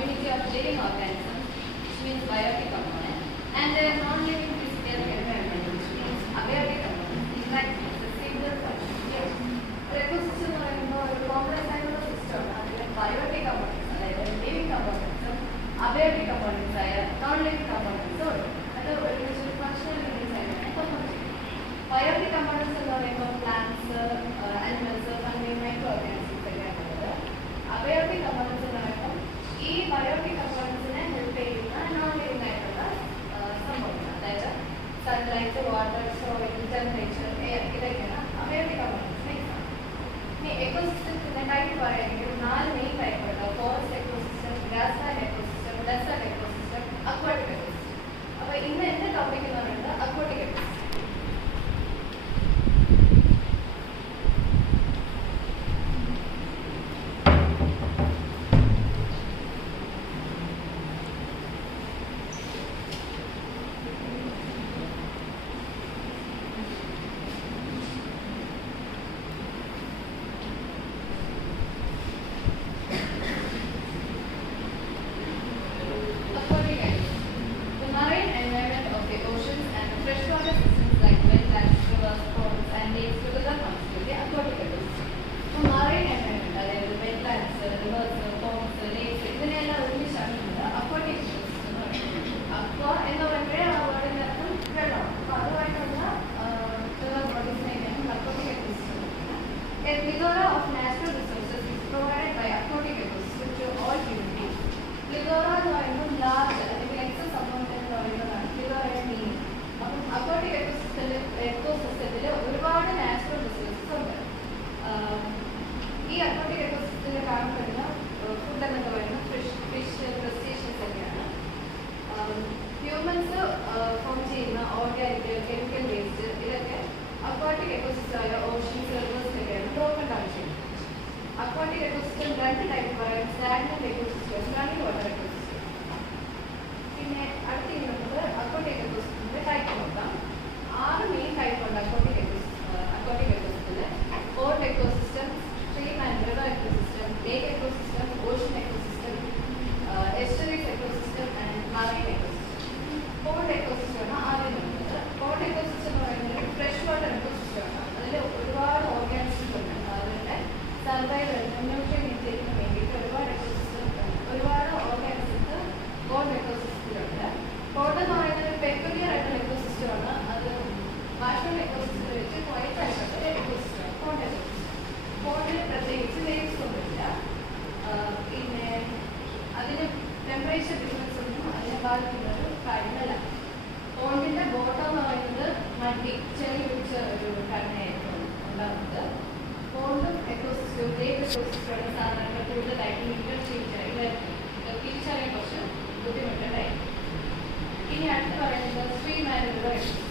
community of living organisms, which means biotic component, and a non-living physical environment, which means abiotic component. These like the single function. Yes. Ecosystem or complex ആയിട്ടുള്ള system അതിലെ biotic components അതായത് living കമ്പോണൻസും abiotic components ആയ non living കമ്പോണൻസും ഉണ്ട്. അത് ഒരുമിച്ച് ഒരു functional units ആയിട്ടാണ് components. Biotic components എന്ന് പറയുമ്പോൾ plants, animals, fungi, micro organisms ഒക്കെയാണ് ഉള്ളത്. അബയോട്ടിക് കമ്പോണൻസ് എന്ന് പറയുമ്പോൾ ഈ ബയോട്ടിക് കമ്പോണൻസിനെ ഹെൽപ്പ് ചെയ്യുന്ന നോൺ ലിവിംഗ് ആയിട്ടുള്ള സംഭവങ്ങൾ, അതായത് sunlight, water, soil, temperature, air, ഇതൊക്കെയാണ് അബയോട്ടിക് കമ്പോണൻസ്. ഇനി എക്കോസിസ്റ്റത്തിന്റെ ടൈപ്പ് പറയുകയാണെങ്കിൽ 4 മെയിൻ ടൈപ്പ് ഉണ്ട്. Forest ecosystem, grassland ecosystem, desert ecosystem, aquatic ecosystem. അപ്പോൾ ഇന്ന് എന്റെ ടോപ്പിക് എന്ന് പറയുന്നത് aquatic ecosystem. Plethora of natural resources is provided by aquatic ecosystem to all human beings. Plethora എന്ന് പറയുമ്പോൾ ലാർജ് അല്ലെങ്കിൽ എക്സസ് അമൗണ്ട് എന്ന് പറയുന്നതാണ് പ്ലെതോറയുടെ മീനിങ്. അപ്പം അക്വാട്ടിക് എക്കോസിസ്റ്റത്തിൽ ഒരുപാട് നാച്ചുറൽ റിസോഴ്സസ് ഉണ്ട്. ഈ അക്വാട്ടിക് എക്കോസിസ്റ്റത്തിൽ കാണപ്പെടുന്ന ഫുഡ് എന്നൊക്കെ പറയുന്നത് ഫിഷ്, ക്രസ്റ്റേഷ്യൻസ് ഒക്കെയാണ്. ഹ്യൂമൻസ് ഫോം ചെയ്യുന്ന ഓർഗാനിക്, കെമിക്കൽ വേസ്റ്റ് ഇതൊക്കെ അക്വാട്ടിക് എക്കോസിസ്റ്റം ആയ ഓഷ്യൻസ്, റിവേഴ്സ് ഒക്കെയാണ് ബ്രോക്കൺ ആവശ്യം. അക്വാട്ടിക് എക്കോസിസ്റ്റം 2 ടൈപ്പ് പറയാം: stagnant ecosystem, running water ecosystem. പിന്നെ അടുത്ത് നമുക്ക് അക്വാട്ടിക് എക്കോസിസ്റ്റത്തിന്റെ ടൈപ്പ് നോക്കാം. 6 മെയിൻ ടൈപ്പ് ഉണ്ട് അക്വാട്ടിക് എക്കോസിസ്റ്റത്തിൽ. Pond ecosystem, stream and river ecosystem, lake ecosystem, ocean ecosystem, estuaries ecosystem and marine ecosystem. Pond ecosystem ആണ് ആദ്യം വരുന്നത്. പോർട്ട് എക്കോസിസ്റ്റം എന്ന് പറയുന്നത് ഫ്രഷ് വാട്ടർ എക്കോസിസ്റ്റം ആണ്. അതിൽ ഒരുപാട് ഓർഗാനിസംസ് ഉണ്ട്. അതിൻ്റെ സർവൈവൽ, ന്യൂട്രിയൻ ഇൻടേക്കിന് വേണ്ടിയിട്ട് ഒരുപാട് ഓർഗാനിസംസ് പോർട്ട് എക്കോസിസ്റ്റത്തിലുണ്ട്. പോർട്ട് എന്ന് പറയുന്നത് ഒരു പെക്യുലിയർ ആയിട്ടുള്ള എക്കോസിസ്റ്റം ആണ്. അത് നാഷണൽ എക്കോസിസ്റ്റം വെച്ച് ക്വയറ്റ് ആയിട്ടുള്ള എക്കോസിസ്റ്റം പോർട്ട് എക്കോസിസ്റ്റം. പോർട്ടിന് പ്രത്യേകിച്ച് വേവ്സ് ഒന്നുമില്ല. പിന്നെ അതിന് ടെമ്പറേച്ചർ ഡിഫറൻസ് ഒന്നും അതിനെ ബാധിക്കുന്ന ഒരു കാര്യമല്ല. പോണ്ടിന്റെ ബോട്ടം എന്ന് പറയുന്നത് മടി, ചെളി പിടിച്ച ഒരു ഘടനയായിരുന്നു ഉണ്ടാകുന്നത്. പോണ്ടും എക്കോസിസ്റ്റവും ലേക്ക് എക്കോസിസ്റ്റവും സാധാരണ കൂടുതലായിട്ട് തിരിച്ചറിയാൻ കുറച്ച് ബുദ്ധിമുട്ടുണ്ടായിരുന്നു. ഇനി അടുത്ത് പറയുന്നത് സ്ട്രീം ആൻഡ് റിവർ എക്കോസിസ്റ്റം.